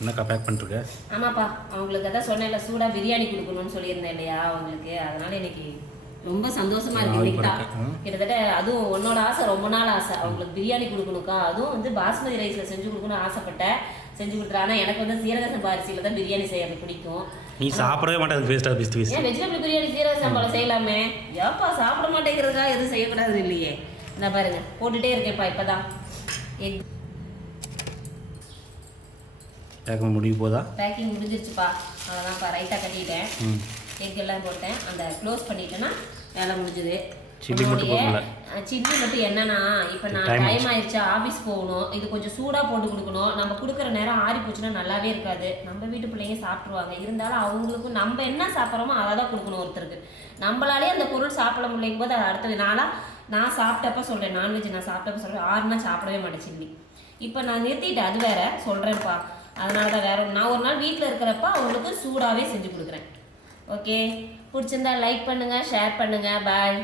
என்னக்கா பேக் பண்ணிருக்க ஆமாப்பா அவங்களுக்கு அதான் சொன்னேன்ல சூடா பிரியாணி கொடுக்கணும்னு சொல்லியிருந்தேன் இல்லையா அவங்களுக்கு? அதனால இன்னைக்கு ரொம்ப சந்தோஷமா இருக்கு. கிட்டத்தட்ட அதுவும் உன்னோட ஆசை ரொம்ப நாள் ஆசை. அவங்களுக்கு பிரியாணி கொடுக்கணுக்கா அதுவும் வந்து பாஸ்மதி ரைஸ்ல செஞ்சு கொடுக்கணும்னு ஆசைப்பட்டேன். செஞ்சு கொடுத்துரு ஆனா எனக்கு வந்து சீரக சம்பா அரிசியில தான் பிரியாணி செய்யறது பிடிக்கும். நீ சாப்பிடவே மாட்டேன் பீஸ் பீஸ் வெஜிடபிள் பிரியாணி சீரக சம்பாவில் செய்யலாமே? ஏப்பா சாப்பிட மாட்டேங்கிறதுக்கா எதுவும் செய்யக்கூடாது இல்லையே. இந்த பாருங்க போட்டுட்டே இருக்கேன்ப்பா இப்பதான். எக் பேக் முடிவு போதா? பேக்கிங் முடிஞ்சிருச்சுப்பா. அவ்வளோதான்ப்பா ரைட்டாக கட்டிட்டேன். எக் எல்லாம் போட்டேன். அந்த க்ளோஸ் பண்ணிட்டேன்னா வேலை முடிஞ்சுது. சில்லி மட்டும் போடல. சில்லி மட்டும் என்னன்னா இப்போ நான் டைம் ஆயிடுச்சு. ஆஃபீஸ் போகணும். இது கொஞ்சம் சூடாக போட்டு கொடுக்கணும். நம்ம கொடுக்குற நேரம் ஆறி போச்சுன்னா நல்லாவே இருக்காது. நம்ம வீட்டு பிள்ளைங்க சாப்பிட்ருவாங்க இருந்தாலும் அவங்களுக்கும் நம்ம என்ன சாப்பிட்றோமோ அதை தான் கொடுக்கணும் ஒருத்தருக்கு. நம்மளாலே அந்த பொருள் சாப்பிட முடியும் போது அது அடுத்தது நாளாக நான் சாப்பிட்டப்ப சொல்கிறேன் நான்வெஜ் நான் சாப்பிட்டப்ப சொல்கிறேன் ஆறுனா சாப்பிடவே மாட்டேன் சில்லி இப்போ நான் நிறுத்திட்டேன். அது வேற. சொல்கிறேன்ப்பா அதனால தான் வேறு நான் ஒரு நாள் வீட்டில் இருக்கிறப்ப அவங்களுக்கு சூடாகவே செஞ்சு கொடுக்குறேன். ஓகே பிடிச்சிருந்தா லைக் பண்ணுங்கள் ஷேர் பண்ணுங்கள் பாய்